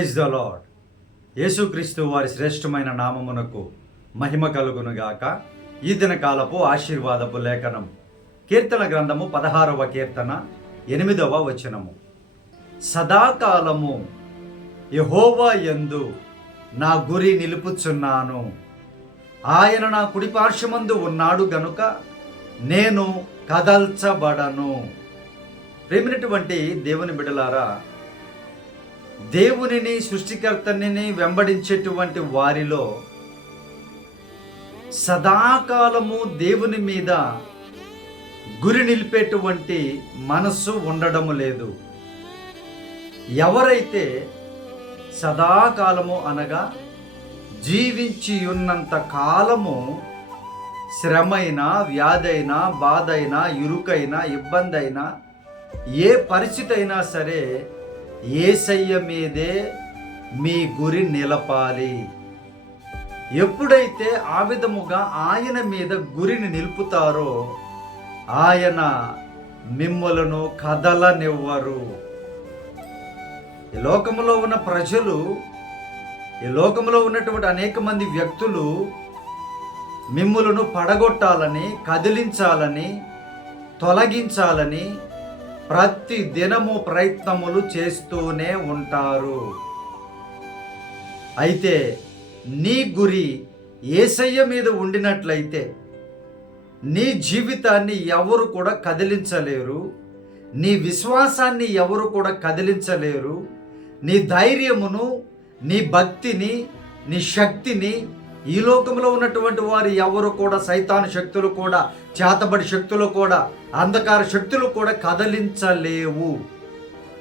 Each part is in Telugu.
ప్రైజ్ ద లాడ్ యేసుక్రీస్తు వారి శ్రేష్టమైన నామమునకు మహిమ కలుగునుగాక. ఈ దినకాలపు ఆశీర్వాదపు లేఖనం. కీర్తన గ్రంథము పదహారవ కీర్తన ఎనిమిదవ వచనము. సదాకాలము యహోవా యందు నా గురి నిలుపుచున్నాను. ఆయన నా కుడిపార్శ్వమందు ఉన్నాడు గనుక నేను కదల్చబడను. ప్రేమినటువంటి దేవుని బిడలారా దేవునిని సృష్టికర్తని వెంబడించేటువంటి వారిలో సదాకాలము దేవుని మీద గురి నిలిపేటువంటి మనస్సు ఉండడము లేదు. ఎవరైతే సదాకాలము అనగా జీవించి ఉన్నంత కాలము శ్రమైనా వ్యాధైనా బాధైనా ఇరుకైనా ఇబ్బంది అయినా ఏ పరిస్థితి అయినా సరే ఏసయ్య మీదే మీ గురి నిలపాలి. ఎప్పుడైతే ఆ విధముగా ఆయన మీద గురిని నిలుపుతారో ఆయన మిమ్మలను కదలనివ్వరు. ఈ లోకంలో ఉన్న ప్రజలు ఈ లోకంలో ఉన్నటువంటి అనేక మంది వ్యక్తులు మిమ్ములను పడగొట్టాలని కదిలించాలని తొలగించాలని ప్రతి దినము ప్రయత్నములు చేస్తూనే ఉంటారు. అయితే నీ గురి ఏసయ్య మీద ఉండినట్లయితే నీ జీవితాన్ని ఎవరు కూడా కదిలించలేరు నీ విశ్వాసాన్ని ఎవరు కూడా కదిలించలేరు నీ ధైర్యమును నీ భక్తిని నీ శక్తిని ఈ లోకంలో ఉన్నటువంటి వారు ఎవరు కూడా సైతాను శక్తులు కూడా చేతబడి శక్తులు కూడా అంధకార శక్తులు కూడా కదలించలేవు.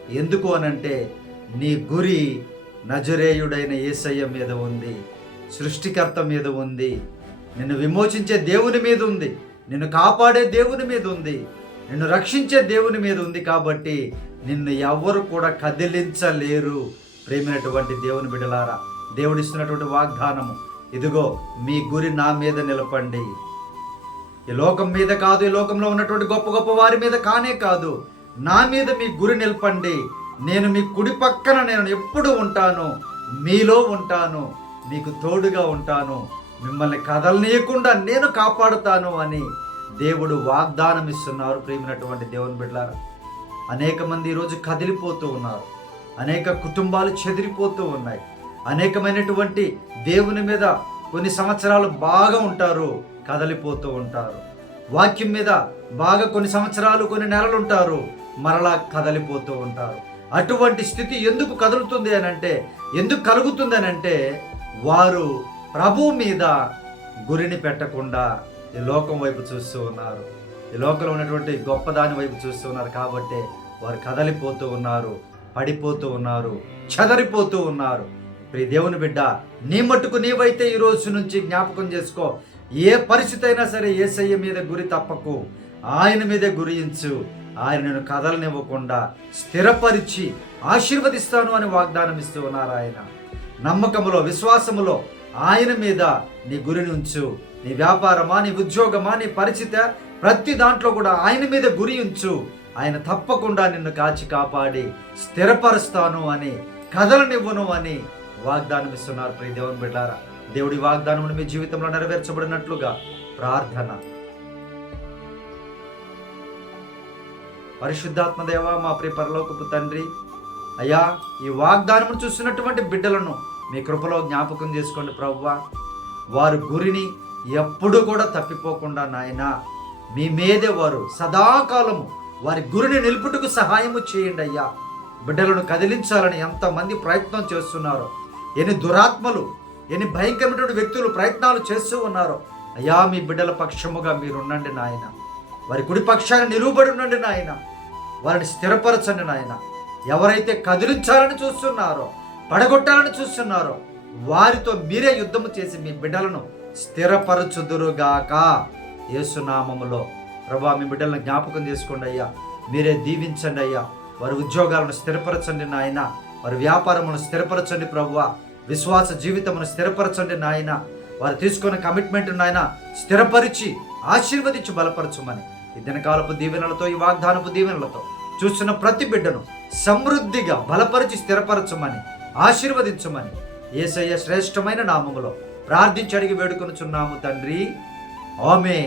ఎందుకు అనంటే నీ గురి నజరేయుడైన ఏసయ్య మీద ఉంది సృష్టికర్త మీద ఉంది నిన్ను విమోచించే దేవుని మీద ఉంది నిన్ను కాపాడే దేవుని మీద ఉంది నిన్ను రక్షించే దేవుని మీద ఉంది కాబట్టి నిన్ను ఎవరు కూడా కదిలించలేరు. ప్రేమైనటువంటి దేవుని బిడలారా దేవుడిస్తున్నటువంటి వాగ్దానము ఇదిగో మీ గురి నా మీద నిలపండి. ఈ లోకం మీద కాదు ఈ లోకంలో ఉన్నటువంటి గొప్ప గొప్ప వారి మీద కానే కాదు. నా మీద మీ గురి నిలపండి. నేను మీ కుడి పక్కన నేను ఎప్పుడు ఉంటాను. మీలో ఉంటాను. మీకు తోడుగా ఉంటాను. మిమ్మల్ని కదలనీయకుండా నేను కాపాడుతాను అని దేవుడు వాగ్దానం ఇస్తున్నారు ప్రేమినటువంటి దేవుని బిడ్డలారా అనేక మంది ఈరోజు కదిలిపోతూ ఉన్నారు. అనేక కుటుంబాలు చెదిరిపోతూ ఉన్నాయి. అనేకమైనటువంటి దేవుని మీద కొన్ని సంవత్సరాలు బాగా ఉంటారు కదలిపోతూ ఉంటారు. వాక్యం మీద బాగా కొన్ని సంవత్సరాలు కొన్ని నెలలు ఉంటారు మరలా కదలిపోతూ ఉంటారు. అటువంటి స్థితి ఎందుకు కదులుతుంది అని అంటే ఎందుకు కలుగుతుంది అని అంటే వారు ప్రభు మీద గురిని పెట్టకుండా ఈ లోకం వైపు చూస్తూ ఉన్నారు. ఈ లోకంలో ఉన్నటువంటి గొప్పదాని వైపు చూస్తూ ఉన్నారు కాబట్టి వారు కదలిపోతూ ఉన్నారు పడిపోతూ ఉన్నారు చెదరిపోతూ ఉన్నారు. ప్రియ దేవుని బిడ్డ నీ మట్టుకు నీవైతే ఈ రోజు నుంచి జ్ఞాపకం చేసుకో. ఏ పరిస్థితి అయినా సరే ఏసయ్య మీద గురి తప్పకు. ఆయన మీదే గురించు ఆయన నేను కదలనివ్వకుండా స్థిరపరిచి ఆశీర్వదిస్తాను అని వాగ్దానం ఇస్తూ ఉన్నారు ఆయన. నమ్మకములో విశ్వాసములో ఆయన మీద నీ గురి ఉంచు. నీ వ్యాపారమా నీ ఉద్యోగమా నీ పరిచిత ప్రతి దాంట్లో కూడా ఆయన మీద గురి ఉంచు. ఆయన తప్పకుండా నిన్ను కాచి కాపాడి స్థిరపరుస్తాను అని కదలనివ్వను అని వాగ్దానం ఇస్తున్నారు ప్రియ దేవుని బిడ్డారా. దేవుడి వాగ్దానమును మీ జీవితంలో నెరవేర్చబడినట్లుగా ప్రార్థన. పరిశుద్ధాత్మ దేవ మా ప్రియ పరలోకపు తండ్రి అయ్యా ఈ వాగ్దానమును చూస్తున్నటువంటి బిడ్డలను మీ కృపలో జ్ఞాపకం చేసుకోండి ప్రవ్వా. వారు గురిని ఎప్పుడు కూడా తప్పిపోకుండా నాయన మీ మీదే వారు సదాకాలము వారి గురిని నిలుపుటకు సహాయము చేయండి అయ్యా. బిడ్డలను కదిలించాలని ఎంతమంది ప్రయత్నం చేస్తున్నారో ఎన్ని దురాత్మలు ఎన్ని భయంకరమైనటువంటి వ్యక్తులు ప్రయత్నాలు చేస్తూ ఉన్నారో. అయ్యా మీ బిడ్డల పక్షముగా మీరుండండి నాయన. వారి కుడి పక్షాన్ని నిలువబడి ఉండండి నాయన. వారిని స్థిరపరచండి నాయన. ఎవరైతే కదిలించాలని చూస్తున్నారో పడగొట్టాలని చూస్తున్నారో వారితో మీరే యుద్ధము చేసి మీ బిడ్డలను స్థిరపరచుదురుగాక. యేసునామములో. ప్రభా మీ బిడ్డలను జ్ఞాపకం చేసుకోండి అయ్యా. మీరే దీవించండి అయ్యా. వారి ఉద్యోగాలను స్థిరపరచండి నాయన. వారి వ్యాపారమును స్థిరపరచండి ప్రభువ. విశ్వాస జీవితమును స్థిరపరచండి నాయన. వారు తీసుకున్న కమిట్మెంట్ నాయన స్థిరపరిచి ఆశీర్వదించి బలపరచమని. ఈ దినకాలపు దీవెనలతో ఈ వాగ్దానపు దీవెనలతో చూస్తున్న ప్రతి బిడ్డను సమృద్ధిగా బలపరిచి స్థిరపరచమని ఆశీర్వదించమని. ఏసయ్య శ్రేష్టమైన నామములో ప్రార్థించి అడిగి వేడుకొనుచున్నాము తండ్రి. ఆమె